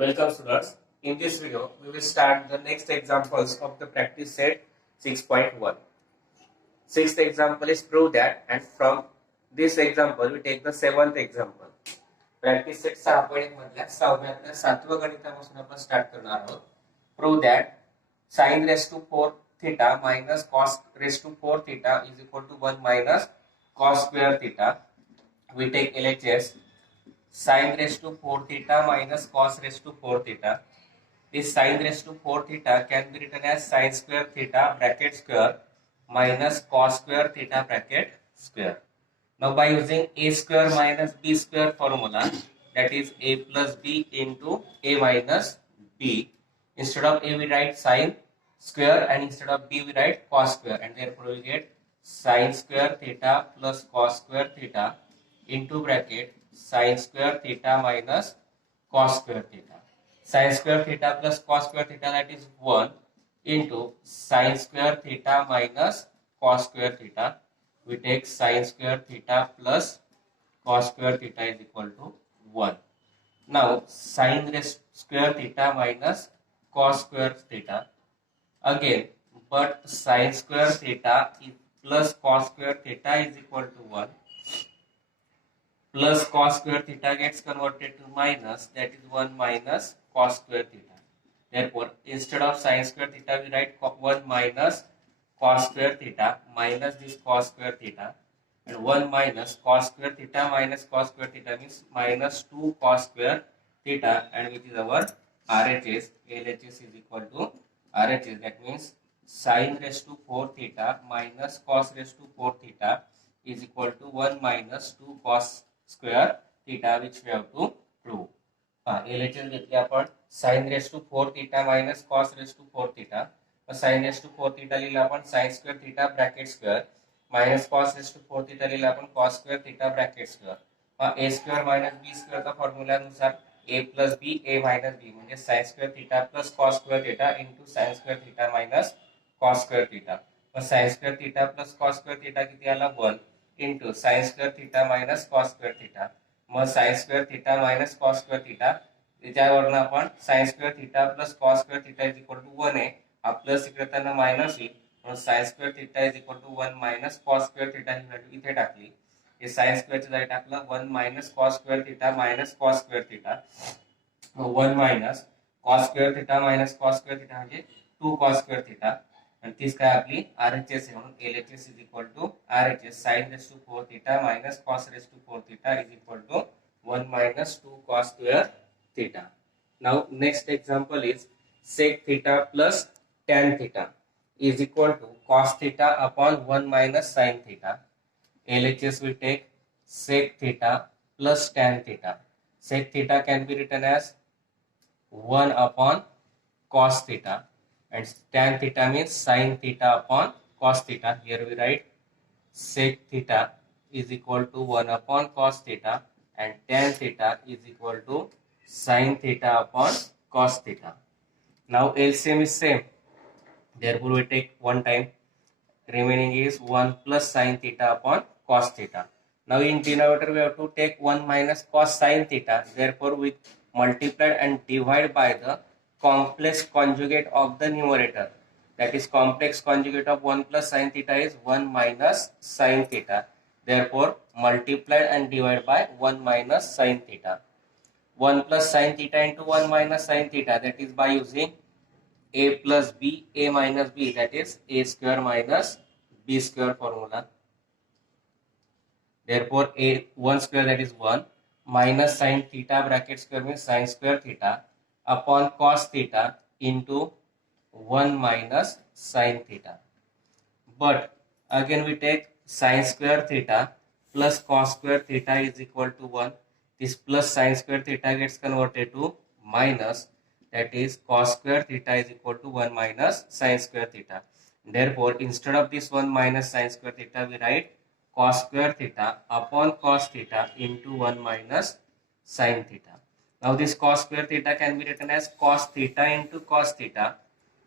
Welcome students. In this video, we will start the next examples of the practice set 6.1. Sixth example is prove that, and from this example we take the seventh example. Practice set 6.1 मधल्या सहाव्यातल्या सातव्या गणितापासून आपण start करणार आहोत. Prove that sin raised to 4 theta minus cos raised to 4 theta is equal to 1 minus cos square theta. We take LHS. Sin raised to 4 theta minus cos raised to 4 theta. This sin raised to 4 theta can be written as sin square theta bracket square minus cos square theta bracket square. Now by using a square minus b square formula, that is a plus b into a minus b, instead of a we write sin square and instead of b we write cos square, and therefore we get sin square theta plus cos square theta into bracket sin square theta minus cos square theta. Sin square theta plus cos square theta, that is 1 into sin square theta minus cos square theta. We take sin square theta plus cos square theta is equal to 1. Now sin square theta minus cos square theta again, but sin square theta plus cos square theta is equal to 1. Plus cos square theta gets converted to minus, that is 1 minus cos square theta. Therefore, instead of sin square theta, we write 1 minus cos square theta minus this cos square theta, and 1 minus cos square theta minus cos square theta means minus 2 cos square theta, and which is our RHS. LHS is equal to RHS. That means sin raised to 4 theta minus cos raised to 4 theta is equal to 1 minus 2 cos square theta, which we have to prove. LHS घेतली आपण. sin raised to 4 theta minus cos raised to 4 theta. sin raised to 4 theta लिहिला आपण sin square theta bracket square minus cos raised to 4 theta लिहिला आपण cos square theta bracket square. a square minus b square चा formula नुसार a plus b a minus b म्हणजे sin square theta plus cos square theta into sin square theta minus cos square theta. sin square theta plus cos square theta किती आला 1 into sin square theta minus cos square theta. मग sin square theta minus cos square theta त्याच्यावरून आपण sin square theta plus cos square theta is equal to 1 आहे. हा plus इकडे त्यांना minus येईल, म्हणून sin square theta is equal to 1 minus cos square theta he value इथे टाकली. हे sin square च्या जागी टाकलं 1 minus cos square theta minus cos square theta. 1 minus cos square theta minus cos square theta म्हणजे 2 cos square theta, आणि तीच काय आपली RHS आहे, म्हणून LHS is equal to RHS sin raised to 4 theta minus cos raised to 4 theta is equal to 1 minus 2 cos square theta. Now next example is sec theta plus tan theta is equal to cos theta upon 1 minus sin theta. LHS will take sec theta plus tan theta. Sec theta can be written as 1 upon cos theta, and tan theta means sin theta upon cos theta. Here we write sec theta is equal to 1 upon cos theta and tan theta is equal to sin theta upon cos theta. Now LCM is same, therefore we take one time. Remaining is 1 plus sin theta upon cos theta. Now in denominator we have to take 1 minus cos sin theta, therefore we multiply and divide by the complex conjugate of the numerator. That is, complex conjugate of 1 plus sin theta is 1 minus sin theta. Therefore, multiply and divide by 1 minus sin theta. 1 plus sin theta into 1 minus sin theta, that is by using a plus b, a minus b, that is a square minus b square formula. Therefore, a 1 square, that is 1, minus sin theta bracket square means sin square theta upon cos theta into 1 minus sin theta. But again we take sin square theta plus cos square theta is equal to 1. This plus sin square theta gets converted to minus, that is cos square theta is equal to 1 minus sin square theta. Therefore, instead of this 1 minus sin square theta, we write cos square theta upon cos theta into 1 minus sin theta. Now this cos square theta can be written as cos theta into cos theta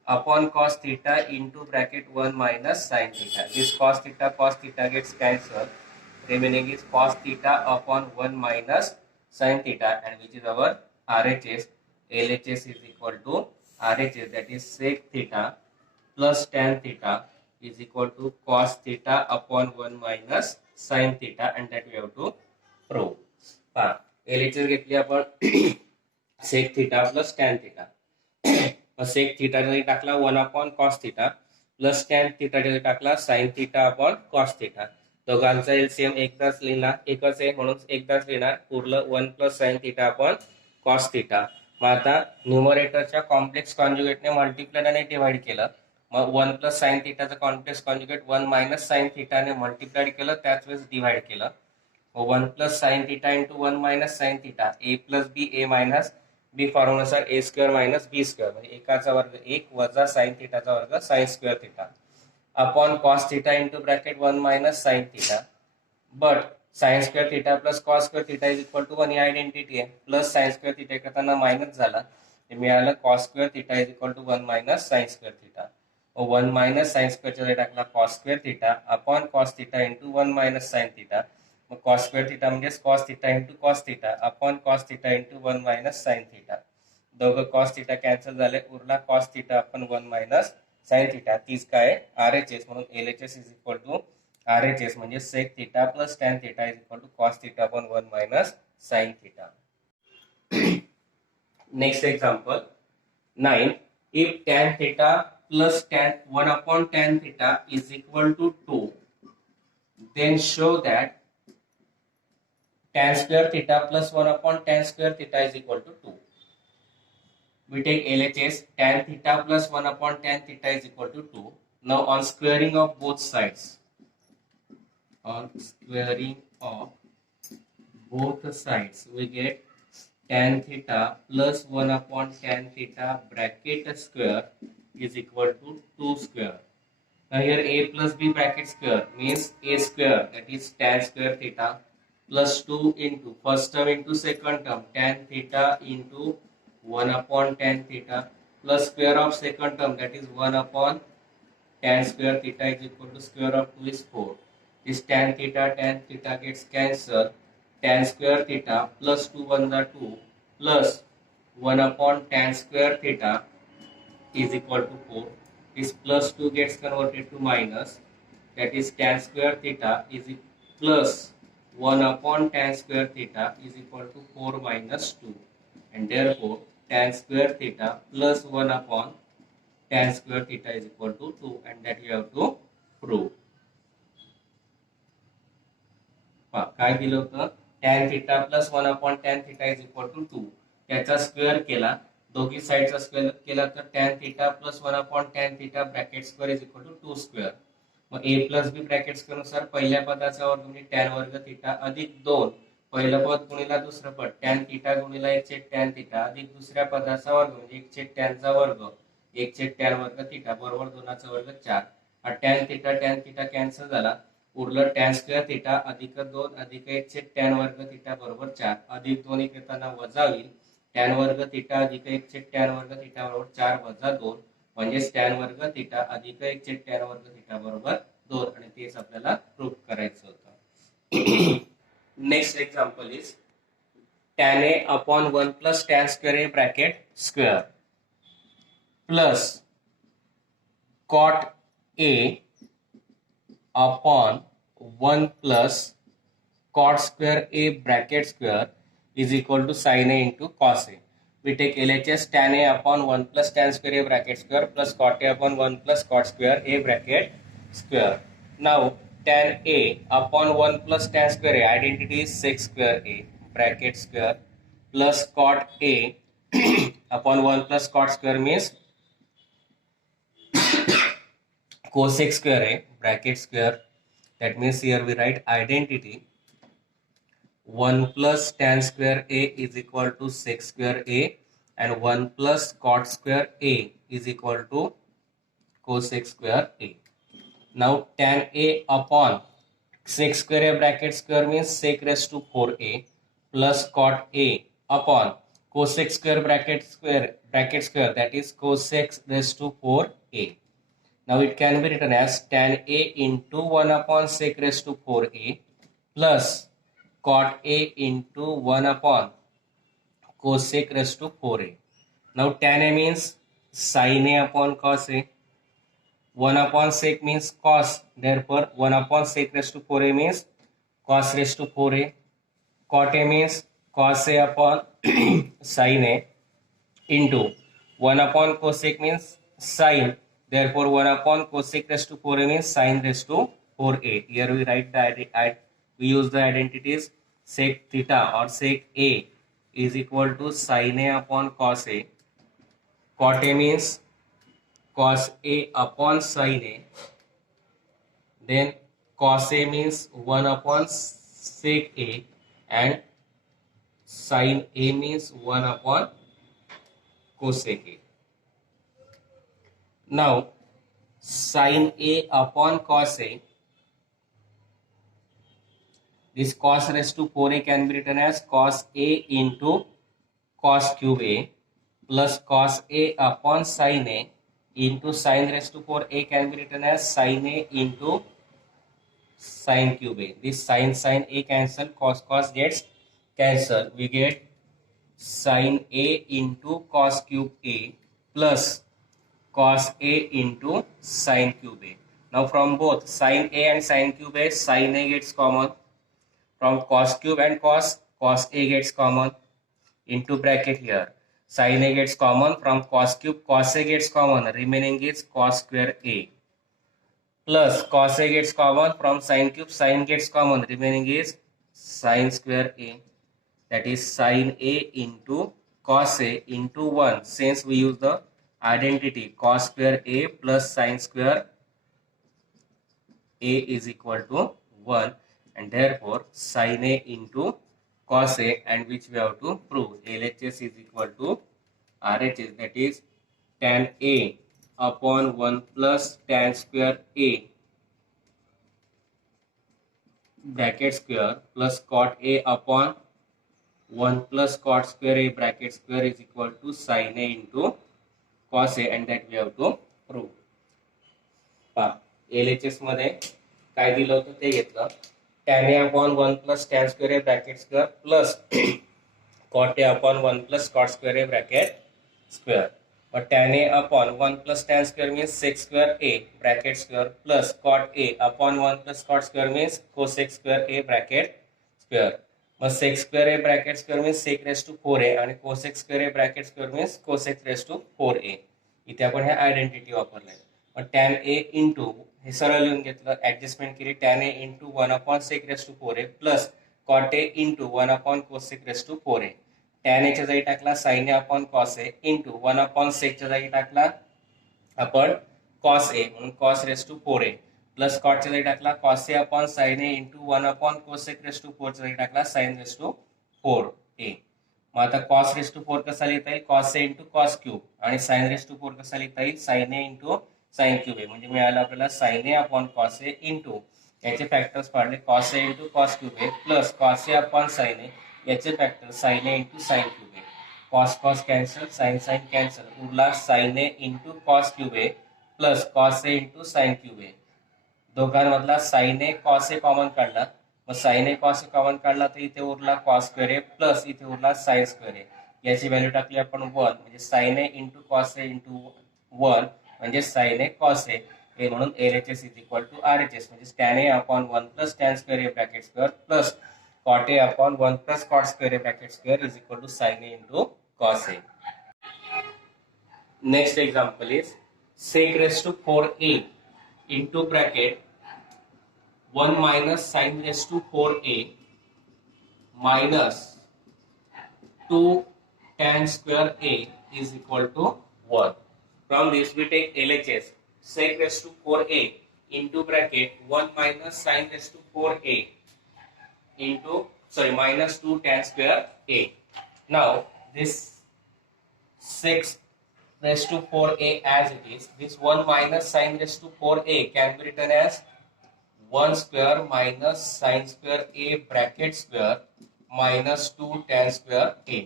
upon cos theta into bracket 1 minus sin theta. This cos theta gets cancelled. Remaining is cos theta upon 1 minus sin theta, and which is our RHS. LHS is equal to RHS, that is sec theta plus tan theta is equal to cos theta upon 1 minus sin theta, and that we have to prove. LHS घेतली आपण sec theta plus tan theta. sec theta जरी टाकला 1 upon cos theta plus tan theta जरी टाकला sin theta upon cos theta. दोघांचा LCM एकदाच लिहिणार, एकच आहे म्हणून एकदाच लिहिणार. उरलं 1 plus sin theta upon cos theta. मग आता न्यूमरेटरच्या कॉम्प्लेक्स कॉन्जुगेटने मल्टिप्लाय आणि डिवाइड केलं. मग 1 प्लस साइन थिटाचं कॉम्प्लेक्स कॉन्जुगेट 1 मायनस साइन थिटाने मल्टिप्लाय केलं, त्याच वेळेस डिवाइड केलं. 1 plus sine theta into 1 minus sine theta, A plus B, A minus B फॉर्म्युलानुसार A square minus B square, म्हणजे एकाचा वर्ग 1 वजा साइन थिटाचा वर्ग sine square theta upon cos theta into bracket 1 minus sine theta. But sine square theta plus cos square theta is equal to 1 ही identity आहे. Plus sine square theta करताना minus झाला, हे मिळालं cos square theta is equal to 1 minus sine square theta. 1 minus sine स्क्वेअरच्या जागी टाकला cos square theta upon cos theta into 1 minus sine theta. मग कॉस स्क्वेअर थिटा म्हणजे cos theta into cos theta upon cos theta into 1 minus sine theta. दोघं cos theta cancel झाले, उरला cos theta upon 1 minus sine theta. तीच काय RHS, म्हणून LHS is equal to RHS म्हणजे sec theta plus tan theta is equal to cos theta upon 1 minus sine theta. Next example 9. If tan theta plus tan 1 upon tan theta is equal to 2, then show that tan square theta plus 1 upon tan square theta is equal to 2. We take LHS, tan theta plus 1 upon tan theta is equal to 2. Now on squaring of both sides, we get tan theta plus 1 upon tan theta bracket square is equal to 2 square. Now here a plus b bracket square means a square, that is tan square theta plus 2 into first term into second term tan theta into 1 upon tan theta plus square of second term, that is 1 upon tan square theta is equal to square of 2 is 4. This tan theta gets cancelled. Tan square theta plus 2 1 are 2 plus 1 upon tan square theta is equal to 4. This plus 2 gets converted to minus, that is tan square theta is plus 1 upon tan square theta is equal to 4 minus 2, and therefore tan square theta plus 1 upon tan square theta is equal to 2, and that you have to prove. काय दिलं होतं, tan theta plus 1 upon tan theta is equal to 2, त्याचा square केला, दोघी साइडचा square केला तर tan theta plus 1 upon tan theta bracket square is equal to 2 square. मग a plus B bracket square नुसार पहिल्या पदाचा वर्ग म्हणजे tan वर्ग थिटा अधिक 2, पहिलं पद गुणिला दुसरं पद tan थिटा गुणिला 1 छेद tan थिटा अधिक दुसऱ्या पदाचा वर्ग म्हणजे 1 छेद tan चा वर्ग 1 छेद tan वर्ग थिटा बरोबर 2 चा वर्ग 4. हा tan थिटा कॅन्सल झाला, उरलं tan स्क्वेअर थिटा अधिक 2 अधिक 1 छेद tan वर्ग थिटा बरोबर 4 अधिक 2 करताना वजा होईल, tan वर्ग थिटा अधिक 1 छेद tan वर्ग थिटा बरोबर 4 वजा 2 म्हणजे tan वर्ग थिटा अधिक 1 छेद tan वर्ग थिटा बरोबर 2, आणि तेच आपल्याला प्रूफ करायचं होतं. Next example is tan a upon 1 plus tan square a bracket square plus cot a upon 1 plus cot square a bracket square is equal to sin a into cos a. We take LHS tan a upon 1 plus tan square a bracket square plus cot a upon 1 plus cot square a bracket square. Now tan a upon 1 plus tan square a, identity is sec square a bracket square plus cot a upon 1 plus cot square means cosec square a bracket square. That means here we write identity 1 plus tan square a is equal to sec square a and 1 plus cot square a is equal to cosec square a. Now tan a upon sec square a bracket square means sec raised to 4a plus cot a upon cosec square bracket square that is cosec raised to 4a. Now it can be written as tan a into 1 upon sec raised to 4a plus cot a into 1 upon cosec raised to 4a. Now tan A means sin A upon cos A. 1 upon sec means cos. Therefore 1 upon sec raised to 4A means cos raised to 4A. Cot A means cos A upon sin A into 1 upon cosec means sin. Therefore 1 upon cosec raised to 4A means sin raised to 4A. Here we write we use the identities sec theta or sec A is equal to sin A upon cos A. Cot A means cos A upon sin A. Then cos A means 1 upon sec A and sin A means 1 upon cosec A. Now sin A upon cos A, this cos raised to 4A can be written as cos A into cos cube A plus cos A upon sin A into sin raised to 4A can be written as sin A into sin cube A. This sin A cancel, cos gets cancel. We get sin A into cos cube A plus cos A into sin cube A. Now from both sin A and sin cube A, sin A gets common. From cos cube and cos A gets common. Into bracket here. Sin A gets common. From cos cube, cos A gets common. Remaining is cos square A. Plus cos A gets common. From sin cube, sin gets common. Remaining is sin square A. That is sin A into cos A into 1. Since we use the identity cos square A plus sin square A is equal to 1, and therefore sin A into cos A, and which we have to prove LHS is equal to RHS, that is tan A upon 1 plus tan square A bracket square plus cot A upon 1 plus cot square A bracket square is equal to sin A into cos A, and that we have to prove. LHS मध्ये काय दिलं होतं ते घेतलं. tan A upon 1 plus tan square A bracket square plus cot A upon 1 plus cot square A bracket square. But tan A upon 1 plus tan square means sec square A bracket square plus cot A upon 1 plus cot square means cosec square A bracket square. Mug sec square A bracket square means sec raised to 4A आणि cosec square A bracket square means cosec raised to 4A. इथे आपण हे identity वापरले. मग tan A into हे सरळ लिहून घेतलं, adjustment केली. tan A into 1 upon sec raised to 4A plus cot A into 1 upon cosec raised to 4A. tan A च्या जागी टाकला sin A upon cos A into 1 upon sec च्या जागी टाकला आपण cos A म्हणून cos raised to 4A plus cot च्या जागी टाकला cos A upon sin A into 1 upon cosec raised to 4 च्या जागी टाकला sin raised to 4A. मग आता cos raised to 4 कसा लिहिता येईल cos A into cos cube आणि sin raised to 4 कसा लिहिता येईल sin A into sin cube आहे. म्हणजे मिळालं आपल्याला sin A upon cos A into याचे फॅक्टर्स पाडले cos A into cos cube आहे plus cos A upon sin A याचे factor sin A into sin cube आहे. cos कॅन्सल, sin कॅन्सल, उरला sin A into cos cube आहे plus cos A into sin cube आहे. दोघांमधला sin A cos A common काढला, मग sin A cos A common काढला तर इथे उरला cos स्क्वेअर A प्लस इथे उरला sin स्क्वेअर A. याची व्हॅल्यू टाकली आपण 1 म्हणजे sin A into cos A into 1 म्हणजे sin A cos A. हे म्हणून LHS is equal to RHS म्हणजे tan A upon 1 plus tan square A bracket square plus cot A upon 1 plus cot square A bracket square is equal to sin A into cos A. Next example is sec raised to 4A into bracket 1 minus sin raised to 4A minus 2 tan square A is equal to 1. From this we take LHS sec raised to 4A into bracket 1 minus sin raised to 4A into minus 2 tan square A. Now this sec raised to 4A as it is, this 1 minus sin raised to 4A can be written as 1 square minus sin square A bracket square minus 2 tan square A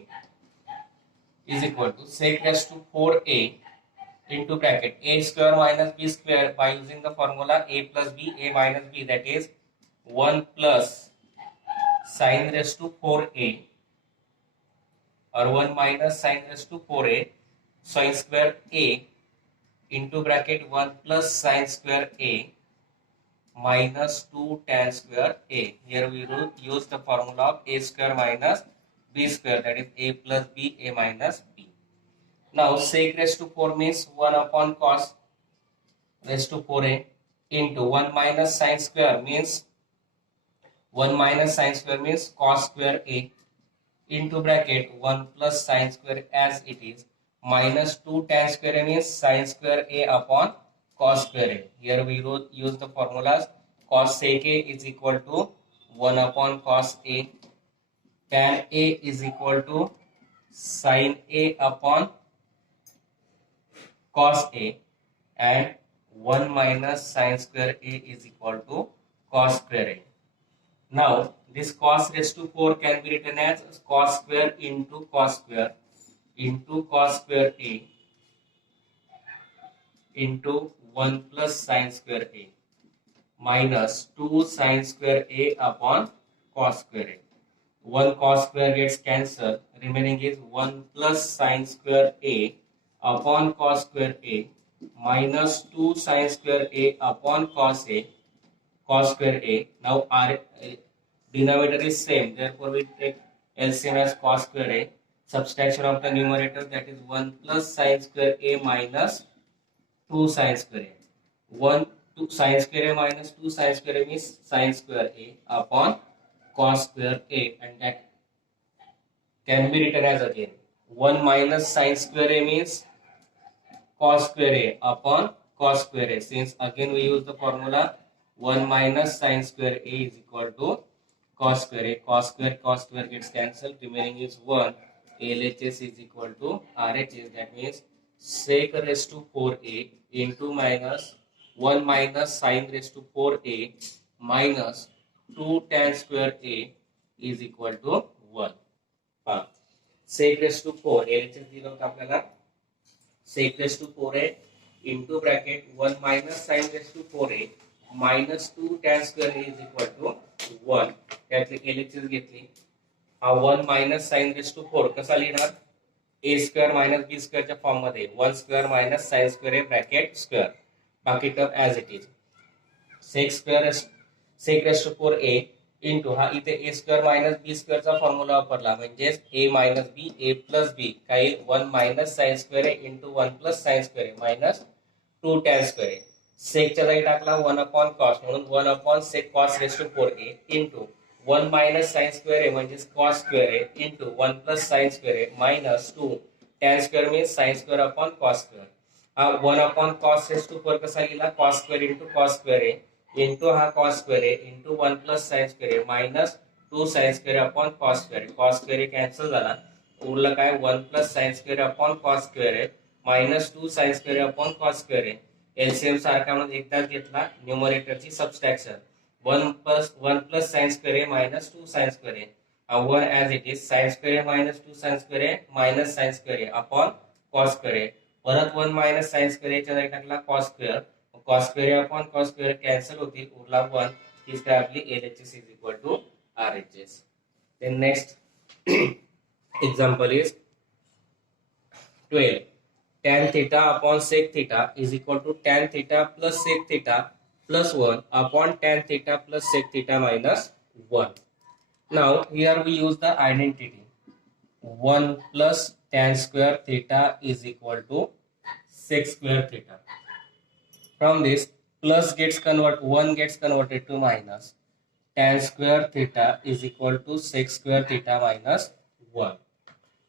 is equal to sec raised to 4A into bracket A square minus B square by using the formula A plus B, A minus B, that is 1 plus sin raised to 4A or 1 minus sin raised to 4A sin square a into bracket 1 plus sin square a minus 2 tan square a. Here we will use the formula of a square minus b square, that is a plus b, a minus b. Now sec raised to 4 means 1 upon cos raised to 4a into 1 minus sin square means 1 minus sin square means cos square a into bracket 1 plus sin square as it is minus 2 tan square a means sin square a upon cos square a. Here we will use the formulas. Cos sec a is equal to 1 upon cos a, tan a is equal to sin a upon cos a, and 1 minus sin square a is equal to cos square a. Now this cos raised to 4 can be written as cos square into cos square a into 1 plus sin square a minus 2 sin square a upon cos square a. 1 cos square gets cancelled, remaining is 1 plus sin square a upon cos square a minus 2 sin square a upon cos square a. Now our denominator is same, therefore we take LCM as cos square a. Subtraction of the numerator, that is 1 plus sin square a minus 2 sin square a. 1 2 sin square a minus 2 sin square a means sin square a upon cos square a, and that can be written as again 1 minus sin square a means cos square a upon cos square a. Since again we use the formula 1 minus sin square a is equal to cos square a. Cos square gets cancelled, remaining is 1. LHS is equal to RHS, that means sec raised to 4a into minus 1 minus sin raised to 4a minus 2 tan square a is equal to 1. Sec raised to 4, LHS दिला होता आपल्याला sec raised to 4a into bracket 1 minus sin raised to 4a minus 2 tan square a is equal to 1. त्यातली LHS घेतली. हा 1 minus sin raised to 4 कसा लिहिणार? a square minus b square च्या form मध्ये 1 square minus sin square a bracket square, बाकी term as it is. sec raised to 4a into हा इथे a square minus b square चा formula वापरला, म्हणजेच a minus b, a plus b काय 1 minus sin square a into 1 plus sin square a minus 2 tan square a. sec च्या जागी टाकला 1 upon cos, म्हणून 1 upon sec cos raised to 4a into 1 minus sin square a म्हणजेच cos square a into 1 plus sin square a minus 2 tan square means sin square upon cos square. हा 1 upon cos raised to 4 कसा लिहिला? cos square into cos square a into हा cos square a into 1 plus sin square a minus 2 sin square upon cos square a. cos square a cancel झाला, उरलं काय 1 plus sin square upon cos square a minus 2 sin square upon cos square a. LCM सारखा म्हणून एकदाच घेतला, न्यूमरेटरची subtraction 1 plus sin square a minus 2 sin square a. 1 as it is, sin square a minus 2 sin square a minus sin square a upon cos square a. परत 1 minus sin square a च्या जागी टाकला cos square, cos square a upon cos square cancel होतील, उरला 1. ही काय आपली LHS is equal to RHS. Then next example is 12. Tan theta upon sec theta is equal to tan theta plus sec theta plus 1 upon tan theta plus sec theta minus 1. Now here we use the identity 1 plus tan square theta is equal to sec square theta. From this plus gets converted, 1 gets converted to minus, tan square theta is equal to sec square theta minus 1.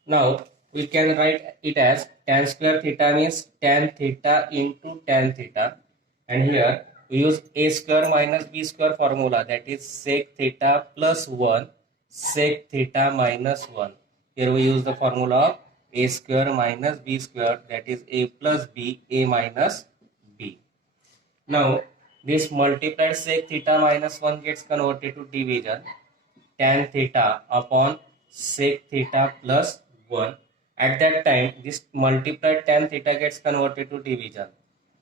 Now we can write it as tan square theta means tan theta into tan theta, and here we use a square minus b square formula, that is sec theta plus 1 sec theta minus 1. Here we use the formula of a square minus b square, that is a plus b, a minus b. Now this multiplied sec theta minus 1 gets converted to division, tan theta upon sec theta plus 1. At that time this multiplied tan theta gets converted to division,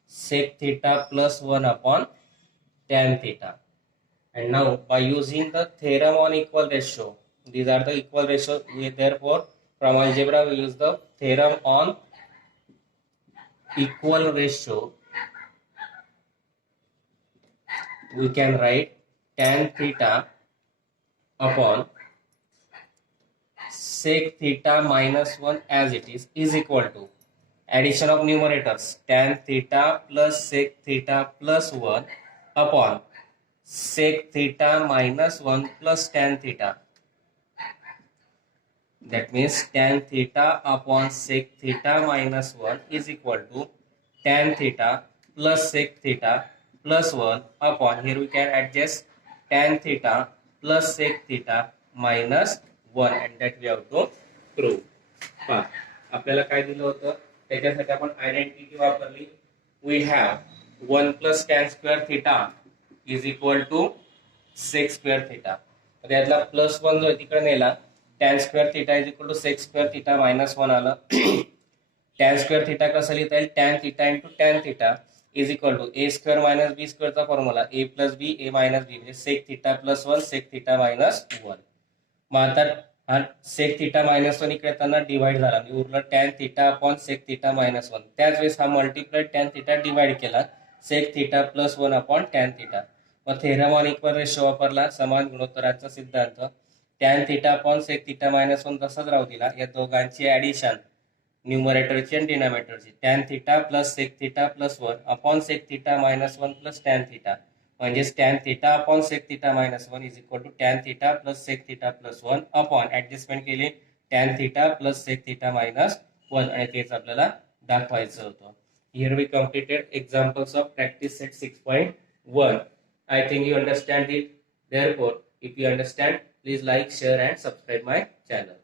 sec theta plus 1 upon tan theta. And now by using the theorem on equal ratio, these are the equal ratio, therefore from algebra we use the theorem on equal ratio, we can write tan theta upon sec theta minus 1 as it is equal to addition of numerators tan theta plus sec theta plus 1 upon sec theta minus 1 plus tan theta. That means tan theta upon sec theta minus 1 is equal to tan theta plus sec theta plus 1 upon, here we can adjust tan theta plus sec theta minus 1 and that we have to prove. पहा आपल्याला काय दिलं होतं त्याच्यासाठी आपण identity वापरली. We have 1 plus tan square theta is equal to sec square theta. त्यातला plus 1 जो आहे तिकडे नेला, tan square theta is equal to sec square theta minus 1 आलं. टॅन स्क्वेअर थिटा कसं लिहिता येईल, tan theta into tan theta is equal to A square minus B स्क्वेअरचा formula A plus B A minus B म्हणजे sec theta plus 1 sec theta minus 1. मग आता हा सेक theta minus 1 इकडे येताना डिवाइड झाला म्हणजे उरलं tan theta upon sec theta minus 1. त्याच वेळेस हा मल्टिप्लाइड टॅन थिटा डिवाइड केला sec theta plus 1 upon tan theta. मग थेरम ऑन इक्वल रेशो वापरला, समान गुणोत्तराचा सिद्धांत. Tan theta upon sec theta minus 1 तसाच राहू दिला. या दोघांची ऍडिशन न्यूमरेटरची आणि डिनॉमिनेटरची tan theta plus sec theta plus 1 upon sec theta minus 1 plus tan theta म्हणजेच tan theta upon sec theta minus 1 is equal to tan theta plus sec theta plus 1 upon adjustment केली tan theta plus sec theta minus 1 आणि तेच आपल्याला दाखवायचं होतं. Here we completed examples of practice set 6.1. I think you understand it. Therefore, if you understand, please like, share and subscribe my channel.